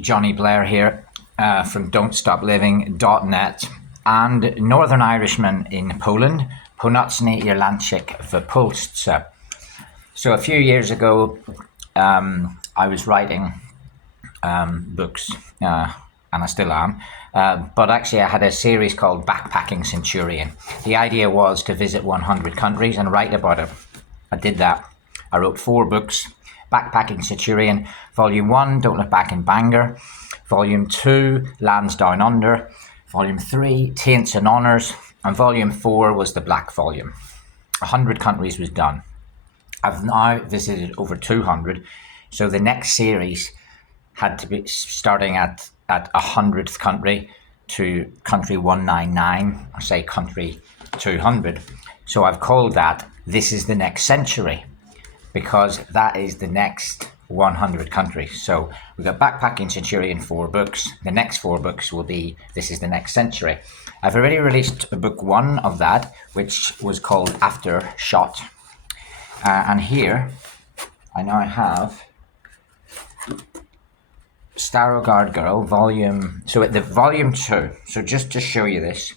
Jonny Blair here from don'tstopliving.net and Northern Irishman in Poland, Północny Irlandczyk w Polsce. So a few years ago, I was writing books, and I still am, but actually I had a series called Backpacking Centurion. The idea was to visit 100 countries and write about it. I did that. I wrote 4 books. Backpacking Centurion, Volume 1, Don't Look Back in Bangor, Volume 2, Lands Down Under, Volume 3, Taints and Honours, and Volume 4 was the Black Volume. 100 countries was done. I've now visited over 200, so the next series had to be starting at 100th country to country 199, or say country 200. So I've called that This is the Next Century, because that is the next 100 countries. So we've got Backpacking Centurion 4 books. The next 4 books will be This is the Next Century. I've already released book 1 of that, which was called Aftershot. And here I now have OGARD Girl volume. So at the volume 2. So just to show you this,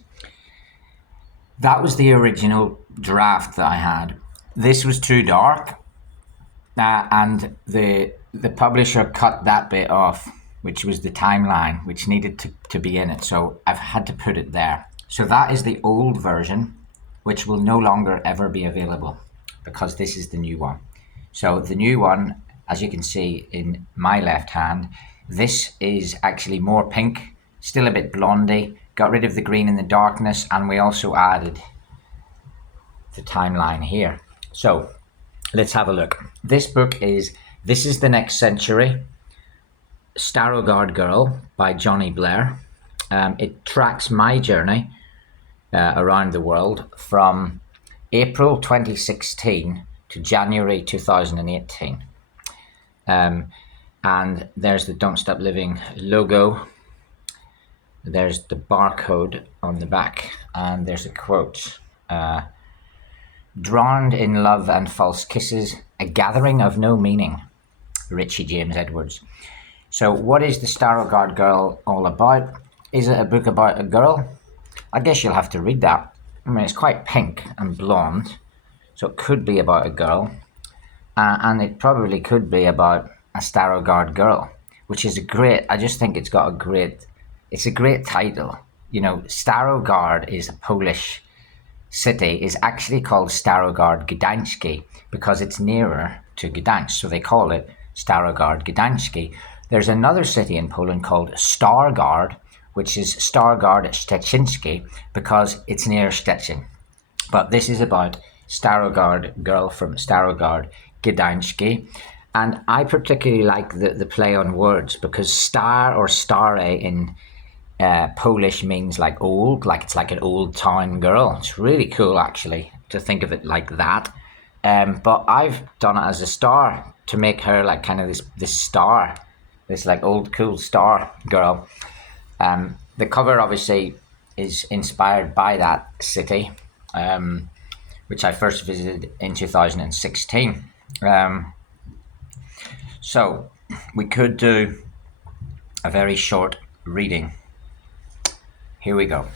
that was the original draft that I had. This was too dark. And the publisher cut that bit off, which was the timeline, which needed to be in it. So I've had to put it there. So that is the old version, which will no longer ever be available because this is the new one. So the new one, as you can see in my left hand, this is actually more pink, still a bit blondie, got rid of the green in the darkness, and we also added the timeline here. So let's have a look. This book is This is the Next Century, OGARD Girl by Jonny Blair. It tracks my journey around the world from April 2016 to January 2018. And there's the Don't Stop Living logo. There's the barcode on the back, and there's a quote. Drowned in love and false kisses, a gathering of no meaning. Richie James Edwards. So what is the OGARD Girl all about? Is it a book about a girl? I guess you'll have to read that. I mean, it's quite pink and blonde, so it could be about a girl. And it probably could be about a OGARD girl, which is I just think it's a great title. You know, OGARD is a Polish city, is actually called OGARD Gdański because it's nearer to Gdańsk, so they call it OGARD Gdański. There's another city in Poland called Stargard, which is OGARD Szczeciński because it's near Szczecin. But this is about OGARD girl from OGARD Gdański. And I particularly like the play on words because star or stare in Polish means like old, like it's like an old town girl. It's really cool actually to think of it like that. But I've done it as a star to make her like kind of this star, this like old cool star girl. The cover obviously is inspired by that city, which I first visited in 2016. So we could do a very short reading. Here we go.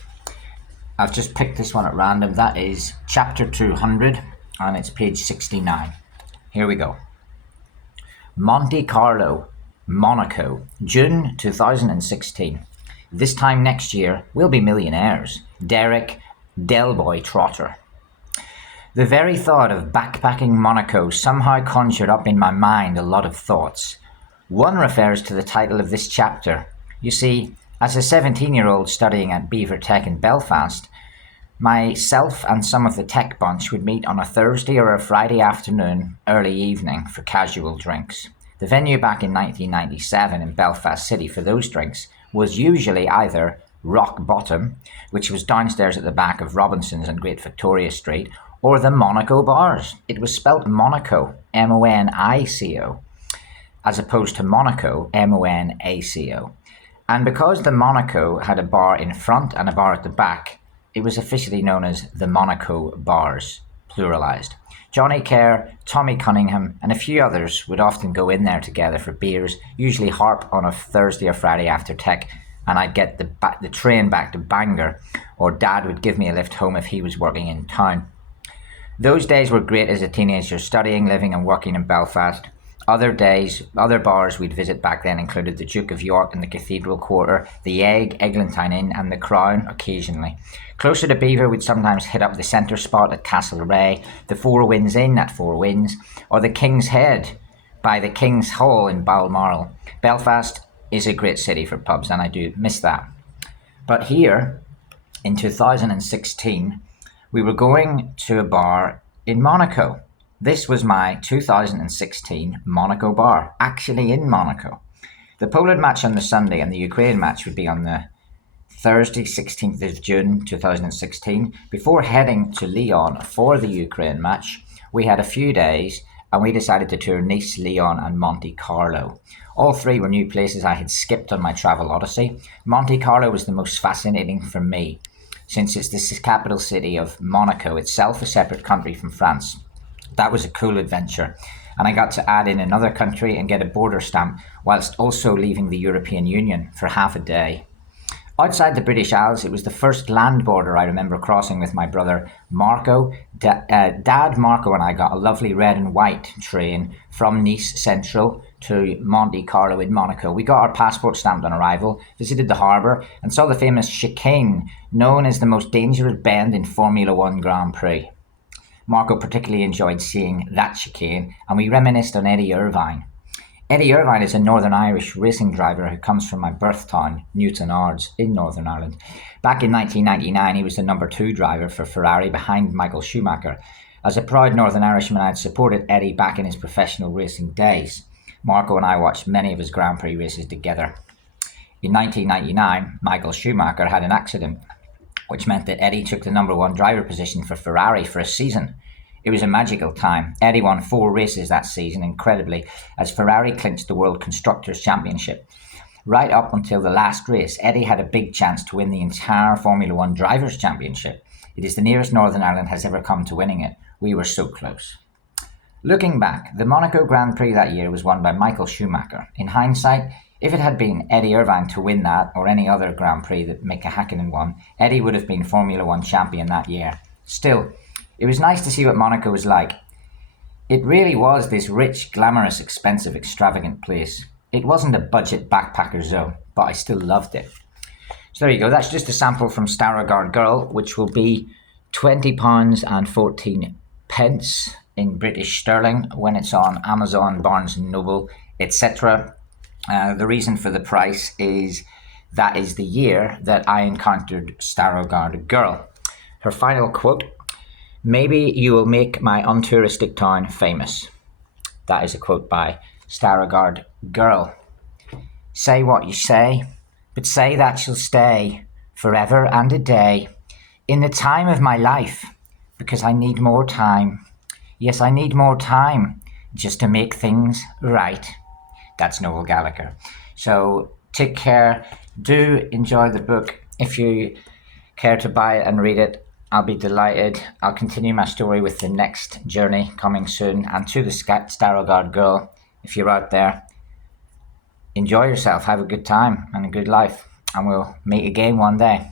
I've just picked this one at random. That is chapter 200 and it's page 69. Here we go. Monte Carlo, Monaco, June 2016. This time next year, we'll be millionaires. Derek, Delboy Trotter. The very thought of backpacking Monaco somehow conjured up in my mind a lot of thoughts. One refers to the title of this chapter. You see, as a 17-year-old studying at Beaver Tech in Belfast, myself and some of the tech bunch would meet on a Thursday or a Friday afternoon, early evening, for casual drinks. The venue back in 1997 in Belfast City for those drinks was usually either Rock Bottom, which was downstairs at the back of Robinson's on Great Victoria Street, or the Monaco Bars. It was spelt Monaco, Monico, as opposed to Monaco, Monaco. And because the Monaco had a bar in front and a bar at the back, it was officially known as the Monaco Bars pluralised. Jonny Kerr, Tommy Cunningham, and a few others would often go in there together for beers, usually Harp on a Thursday or Friday after tech, and I'd get the train back to Bangor, or Dad would give me a lift home if he was working in town. Those days were great as a teenager, studying, living and working in Belfast. Other bars we'd visit back then included the Duke of York in the Cathedral Quarter, the Egg, Eglantine Inn and the Crown occasionally. Closer to Beaver, we'd sometimes hit up the Centre Spot at Castlereagh, the Four Winds Inn at Four Winds, or the King's Head by the King's Hall in Balmoral. Belfast is a great city for pubs, and I do miss that. But here, in 2016, we were going to a bar in Monaco. This was my 2016 Monaco bar, actually in Monaco. The Poland match on the Sunday and the Ukraine match would be on the Thursday, 16th of June 2016. Before heading to Lyon for the Ukraine match, we had a few days and we decided to tour Nice, Lyon and Monte Carlo. All three were new places I had skipped on my travel odyssey. Monte Carlo was the most fascinating for me, since it's the capital city of Monaco, itself a separate country from France. That was a cool adventure, and I got to add in another country and get a border stamp whilst also leaving the European Union for half a day. Outside the British Isles, it was the first land border I remember crossing with my brother Marco. Dad Marco and I got a lovely red and white train from Nice Central to Monte Carlo in Monaco. We got our passport stamped on arrival, visited the harbour and saw the famous chicane, known as the most dangerous bend in Formula One Grand Prix. Marco particularly enjoyed seeing that chicane, and we reminisced on Eddie Irvine. Eddie Irvine is a Northern Irish racing driver who comes from my birth town, Newton Ards, in Northern Ireland. Back in 1999, he was the number 2 driver for Ferrari behind Michael Schumacher. As a proud Northern Irishman, I had supported Eddie back in his professional racing days. Marco and I watched many of his Grand Prix races together. In 1999, Michael Schumacher had an accident, which meant that Eddie took the number 1 driver position for Ferrari for a season. It was a magical time. Eddie won 4 races that season, incredibly, as Ferrari clinched the World Constructors' Championship. Right up until the last race, Eddie had a big chance to win the entire Formula One Drivers' Championship. It is the nearest Northern Ireland has ever come to winning it. We were so close. Looking back, the Monaco Grand Prix that year was won by Michael Schumacher. In hindsight, if it had been Eddie Irvine to win that, or any other Grand Prix that Mika Häkkinen won, Eddie would have been Formula One champion that year. Still, it was nice to see what Monaco was like. It really was this rich, glamorous, expensive, extravagant place. It wasn't a budget backpacker zone, but I still loved it. So there you go, that's just a sample from Starogard Girl, which will be £20 and 14 pence in British sterling when it's on Amazon, Barnes & Noble, etc. The reason for the price is that is the year that I encountered Starogard Girl. Her final quote: "Maybe you will make my untouristic town famous." That is a quote by Starogard Girl. Say what you say, but say that you'll stay forever and a day in the time of my life, because I need more time. Yes, I need more time just to make things right. That's Noel Gallagher. So take care. Do enjoy the book. If you care to buy it and read it, I'll be delighted. I'll continue my story with the next journey coming soon. And to the Starogard Girl, if you're out there, enjoy yourself, have a good time and a good life, and we'll meet again one day.